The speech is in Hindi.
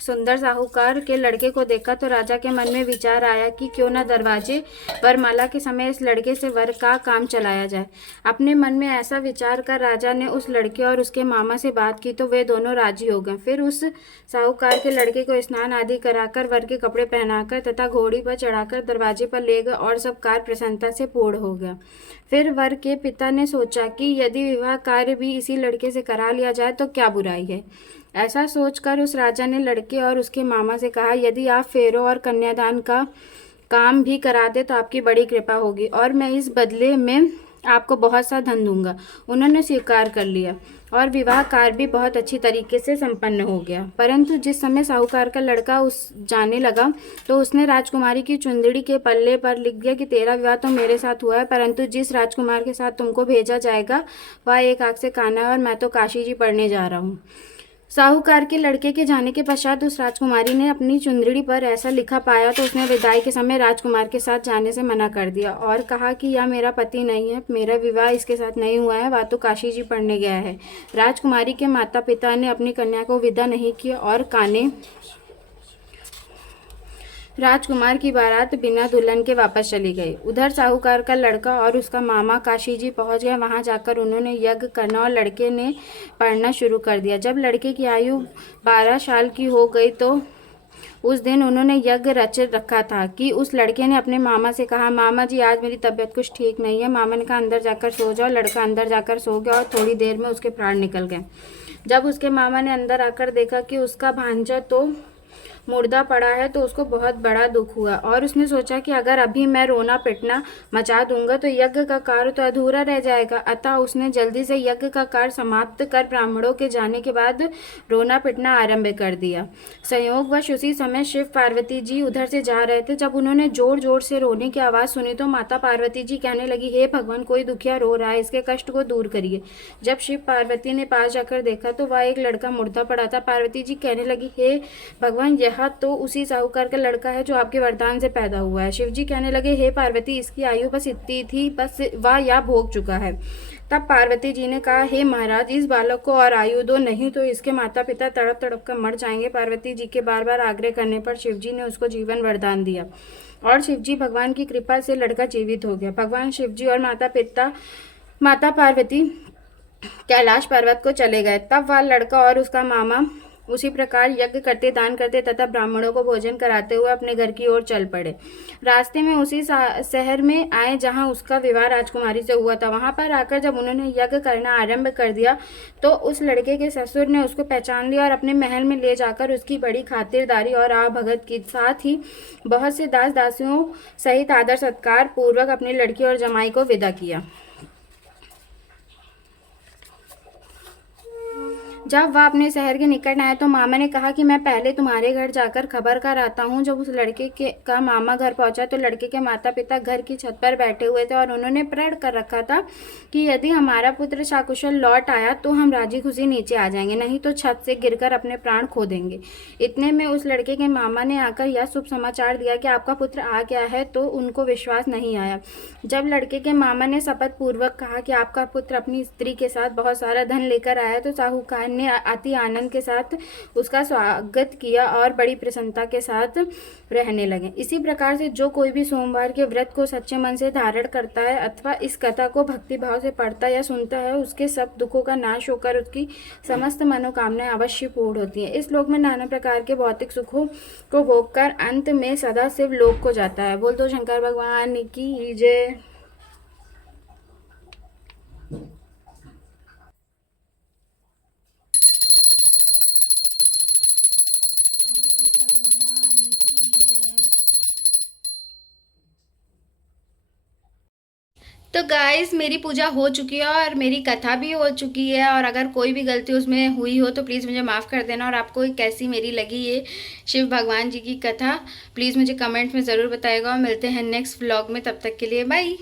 सुंदर साहूकार के लड़के को देखा तो राजा के मन में विचार आया कि क्यों न दरवाजे वरमाला के समय इस लड़के से वर का काम चलाया जाए। अपने मन में ऐसा विचार कर राजा ने उस लड़के और उसके मामा से बात की तो वे दोनों राजी हो गए। फिर उस साहूकार के लड़के को स्नान आदि कराकर वर के कपड़े पहनाकर तथा घोड़ी पर चढ़ाकर दरवाजे पर ले गए और सब कार्य प्रसन्नता से पूर्ण हो गया। फिर वर के पिता ने सोचा कि यदि विवाह कार्य भी इसी लड़के से करा लिया जाए तो क्या बुराई है। ऐसा सोचकर उस राजा ने लड़के और उसके मामा से कहा, यदि आप फेरों और कन्यादान का काम भी करा दे तो आपकी बड़ी कृपा होगी और मैं इस बदले में आपको बहुत सा धन दूंगा। उन्होंने स्वीकार कर लिया और विवाह कार्य भी बहुत अच्छी तरीके से संपन्न हो गया। परंतु जिस समय साहूकार का लड़का उस जाने लगा तो उसने राजकुमारी की चुंदड़ी के पल्ले पर लिख दिया कि तेरा विवाह तो मेरे साथ हुआ है, परंतु जिस राजकुमार के साथ तुमको भेजा जाएगा वह एक आंख से काना है और मैं तो काशी जी पढ़ने जा रहा हूँ। साहूकार के लड़के के जाने के पश्चात उस राजकुमारी ने अपनी चुंदड़ी पर ऐसा लिखा पाया तो उसने विदाई के समय राजकुमार के साथ जाने से मना कर दिया और कहा कि यह मेरा पति नहीं है, मेरा विवाह इसके साथ नहीं हुआ है, वह तो काशी जी पढ़ने गया है। राजकुमारी के माता पिता ने अपनी कन्या को विदा नहीं किया और काने राजकुमार की बारात बिना दुल्हन के वापस चली गई। उधर साहूकार का लड़का और उसका मामा काशी जी पहुंच गए। वहां जाकर उन्होंने यज्ञ करना और लड़के ने पढ़ना शुरू कर दिया। जब लड़के की आयु 12 साल की हो गई तो उस दिन उन्होंने यज्ञ रच रखा था कि उस लड़के ने अपने मामा से कहा, मामा जी आज मेरी तबीयत कुछ ठीक नहीं है। मामा ने कहा अंदर जाकर सो जाओ। लड़का अंदर जाकर सो गया और थोड़ी देर में उसके प्राण निकल गए। जब उसके मामा ने अंदर आकर देखा कि उसका भांजा तो मुर्दा पड़ा है तो उसको बहुत बड़ा दुख हुआ और उसने सोचा कि अगर अभी मैं रोना पिटना मचा दूंगा तो यज्ञ का कार्य तो अधूरा रह जाएगा। अतः उसने जल्दी से यज्ञ का कार्य समाप्त कर ब्राह्मणों के जाने के बाद रोना पिटना आरंभ कर दिया। संयोगवश उसी समय शिव पार्वती जी उधर से जा रहे थे। जब उन्होंने जोर जोर से रोने की आवाज़ सुनी तो माता पार्वती जी कहने लगी, हे भगवान, कोई दुखिया रो रहा है, इसके कष्ट को दूर करिए। जब शिव पार्वती ने पास जाकर देखा तो वह एक लड़का मुर्दा पड़ा था। पार्वती जी कहने लगी, हे भगवान, यह तो उसी साहूकार का लड़का है जो आपके वरदान से पैदा हुआ है। शिवजी कहने लगे, हे पार्वती, इसकी आयु बस इतनी थी, बस वह या भोग चुका है। तब पार्वती जी ने कहा, हे महाराज, इस बालक को और आयु दो, नहीं तो इसके माता पिता तड़प तड़प कर मर जाएंगे। पार्वती जी के बार बार आग्रह करने पर शिवजी ने उसको जीवन वरदान दिया और शिवजी भगवान की कृपा से लड़का जीवित हो गया। भगवान शिवजी और माता पार्वती कैलाश पर्वत को चले गए। तब वह लड़का और उसका मामा उसी प्रकार यज्ञ करते, दान करते तथा ब्राह्मणों को भोजन कराते हुए अपने घर की ओर चल पड़े। रास्ते में उसी शहर में आए जहां उसका विवाह राजकुमारी से हुआ था। वहां पर आकर जब उन्होंने यज्ञ करना आरंभ कर दिया तो उस लड़के के ससुर ने उसको पहचान लिया और अपने महल में ले जाकर उसकी बड़ी खातिरदारी और आवभगत के साथ ही बहुत से दास दासियों सहित आदर सत्कार पूर्वक अपनी लड़की और जमाई को विदा किया। जब वह अपने शहर के निकट आए तो मामा ने कहा कि मैं पहले तुम्हारे घर जाकर खबर कर आता हूँ। जब उस लड़के का मामा घर पहुंचा तो लड़के के माता पिता घर की छत पर बैठे हुए थे और उन्होंने प्रण कर रखा था कि यदि हमारा पुत्र सकुशल लौट आया तो हम राजी खुशी नीचे आ जाएंगे, नहीं तो छत से गिरकर अपने प्राण खो देंगे। इतने में उस लड़के के मामा ने आकर यह शुभ समाचार दिया कि आपका पुत्र आ गया है, तो उनको विश्वास नहीं आया। जब लड़के के मामा ने शपथ पूर्वक कहा कि आपका पुत्र अपनी स्त्री के साथ बहुत सारा धन लेकर आया तो साहूकार ने अति आनंद के साथ उसका स्वागत किया और बड़ी प्रसन्नता के साथ रहने लगे। इसी प्रकार से जो कोई भी सोमवार के व्रत को सच्चे मन से धारण करता है अथवा इस कथा को भक्ति भाव से पढ़ता या सुनता है, उसके सब दुखों का नाश होकर उसकी समस्त मनोकामनाएं अवश्य पूर्ण होती हैं। इस लोक में नाना प्रकार के भौतिक सुखों को भोग कर अंत में सदा शिव लोक को जाता है। बोल तो शंकर भगवान की जय। तो गाइस, मेरी पूजा हो चुकी है और मेरी कथा भी हो चुकी है और अगर कोई भी गलती उसमें हुई हो तो प्लीज़ मुझे माफ़ कर देना। और आपको कैसी मेरी लगी ये शिव भगवान जी की कथा प्लीज़ मुझे कमेंट में ज़रूर बताइएगा और मिलते हैं नेक्स्ट व्लॉग में। तब तक के लिए बाय।